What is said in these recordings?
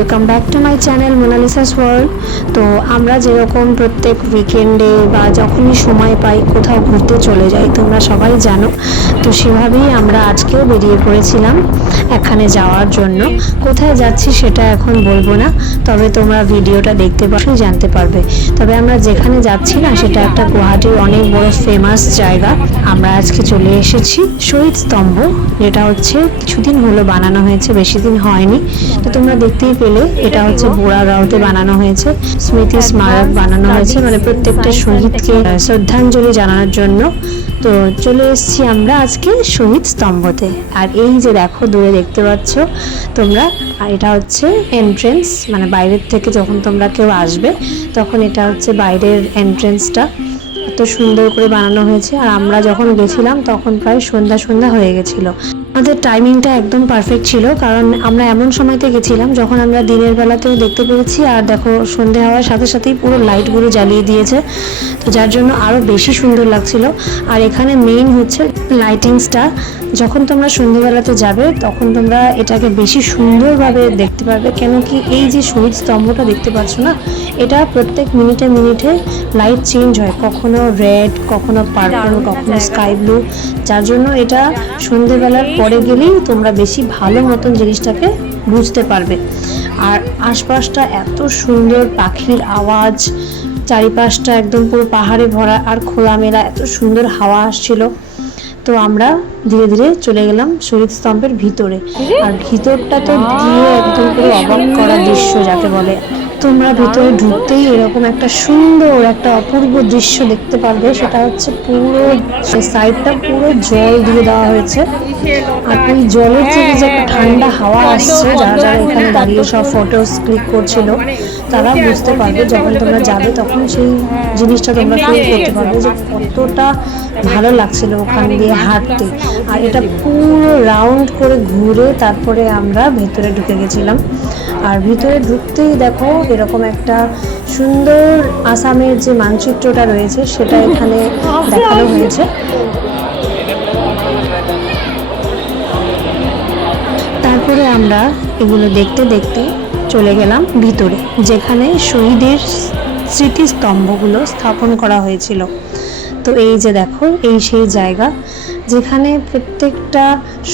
Welcome back to my channel Monalisa's world. তো আমরা যেরকম প্রত্যেক উইকেন্ডে বা যখনই সময় পাই কোথাও ঘুরতে চলে যাই, তোমরা সবাই জানো। তো সেভাবেই আমরা আজকেও বেরিয়ে পড়েছিলাম এখানে যাওয়ার জন্য। কোথায় যাচ্ছি সেটা এখন বলবো না, তবে তোমরা ভিডিওটা দেখতে পারো জানতে পারবে। তবে আমরা যেখানে যাচ্ছি না সেটা একটা গুয়াহাটির অনেক বড় ফেমাস জায়গা। আমরা আজকে চলে এসেছি শহীদ স্তম্ভ, যেটা হচ্ছে কিছুদিন হলো বানানো হয়েছে, বেশি দিন হয়নি। তো তোমরা দেখতেই পেলে এটা হচ্ছে বোড়াগাঁওতে বানানো হয়েছে, স্মৃতি স্মারক বানানো হয়েছে, মানে প্রত্যেকটা শহীদকে শ্রদ্ধাঞ্জলি জানানোর জন্য। তো চলে এসেছি আমরা আজকে শহীদ স্তম্ভতে। আর এই যে দেখো দূরে দেখতে পাচ্ছ তোমরা, আর এটা হচ্ছে এন্ট্রেন্স, মানে বাইরের থেকে যখন তোমরা কেউ আসবে তখন এটা হচ্ছে বাইরের এন্ট্রেন্সটা। এত সুন্দর করে বানানো হয়েছে। আর আমরা যখন গেছিলাম তখন প্রায় সন্ধ্যা হয়ে গেছিলো। আমাদের টাইমিংটা একদম পারফেক্ট ছিল, কারণ আমরা এমন সময়তে গেছিলাম যখন আমরা দিনের বেলাতেও দেখতে পেরেছি, আর দেখো সন্ধে হওয়ার সাথে সাথেই পুরো লাইটগুলো জ্বালিয়ে দিয়েছে, তো যার জন্য আরও বেশি সুন্দর লাগছিল। আর এখানে মেইন হচ্ছে লাইটিংসটা। যখন তোমরা সন্ধ্যেবেলাতে যাবে তখন তোমরা এটাকে বেশি সুন্দরভাবে দেখতে পারবে, কেন কি এই যে শহীদ স্তম্ভটা দেখতে পাচ্ছ না, এটা প্রত্যেক মিনিটে মিনিটে লাইট চেঞ্জ হয়, কখনো রেড, কখনো পার্পল, কখনো স্কাই ব্লু। যার জন্য এটা সন্ধ্যেবেলার পরে গেলেই তোমরা বেশি ভালো মতন জিনিসটাকে বুঝতে পারবে। আর আশপাশটা এত সুন্দর, পাখির আওয়াজ, চারিপাশটা একদম পুরো পাহাড়ে ভরা আর খোলামেলা, এত সুন্দর হাওয়া আসছিল। তো আমরা ধীরে ধীরে চলে গেলাম শহীদ স্তম্ভের ভিতরে। আর ভিতরটা তো গিয়ে একদম পুরো অবাক করা দৃশ্য যাকে বলে। তোমরা ভিতরে ঢুকতেই এরকম একটা সুন্দর, একটা অপূর্ব দৃশ্য দেখতে পারবে। সেটা হচ্ছে পুরো সাইডটা পুরো জল দিয়ে দেওয়া হয়েছে, আর ওই জলের থেকে যে একটা ঠান্ডা হাওয়া আসছে, যারা যারা এখানে দাঁড়িয়ে সব ফটোস ক্লিক করছিল তারা বুঝতে পারবে, যখন তোমরা যাবে তখন সেই জিনিসটা তোমরা ফিল করতে পারবে যে কতটা ভালো লাগছিল ওখান দিয়ে হাঁটতে। আর এটা পুরো রাউন্ড করে ঘুরে তারপরে আমরা ভেতরে ঢুকে গেছিলাম। আর ভিতরে ঢুকতেই দেখো এরকম একটা সুন্দর আসামের যে মানচিত্রটা রয়েছে সেটা এখানে দেখানো হয়েছে। তারপরে আমরা এগুলো দেখতে দেখতে চলে গেলাম ভিতরে, যেখানে শহীদের স্মৃতিস্তম্ভগুলো স্থাপন করা হয়েছিল। তো এই যে দেখো, এই সেই জায়গা যেখানে প্রত্যেকটা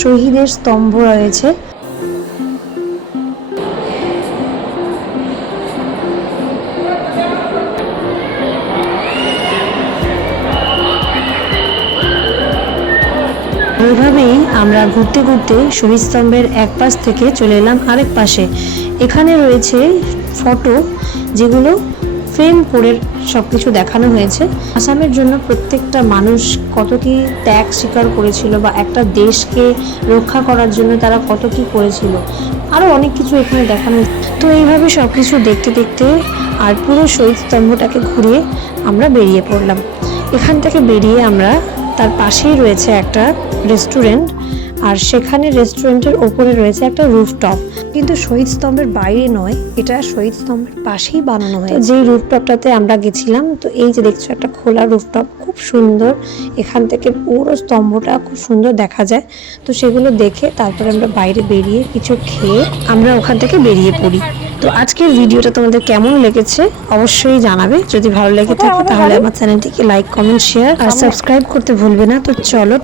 শহীদের স্তম্ভ রয়েছে। ওইভাবেই আমরা ঘুরতে ঘুরতে শহীদ স্তম্ভের এক পাশ থেকে চলে এলাম আরেক পাশে। এখানে রয়েছে ফটো, যেগুলো ফ্রেম করে সব কিছু দেখানো হয়েছে। আসামের জন্য প্রত্যেকটা মানুষ কত কি ত্যাগ স্বীকার করেছিল, বা একটা দেশকে রক্ষা করার জন্য তারা কত কি করেছিল, আরও অনেক কিছু এখানে দেখানো। তো এইভাবে সব কিছু দেখতে দেখতে আর পুরো শহীদ স্তম্ভটাকে ঘুরিয়ে আমরা বেরিয়ে পড়লাম। এখান থেকে বেরিয়ে আমরা, তার পাশেই রয়েছে একটা রেস্টুরেন্ট, আর সেখানে রেস্টুরেন্টের ওপরে রয়েছে একটা রুফটপ, কিন্তু শহীদ স্তম্ভের বাইরে নয়, এটা শহীদ স্তম্ভের পাশেই বানানো হয়েছে। যেই রুফটপটাতে আমরা গেছিলাম, তো এই যে দেখছো একটা খোলা রুফটপ, খুব সুন্দর। এখান থেকে পুরো স্তম্ভটা খুব সুন্দর দেখা যায়। তো সেগুলো দেখে তারপরে আমরা বাইরে বেরিয়ে কিছু খেয়ে আমরা ওখান থেকে বেরিয়ে পড়ি। তো আজকের ভিডিওটা তোমাদের কেমন লেগেছে অবশ্যই জানাবে। যদি ভালো লেগে থাকে তাহলে আমার চ্যানেলটিকে লাইক, কমেন্ট, শেয়ার আর সাবস্ক্রাইব করতে ভুলবে না। তো চলো।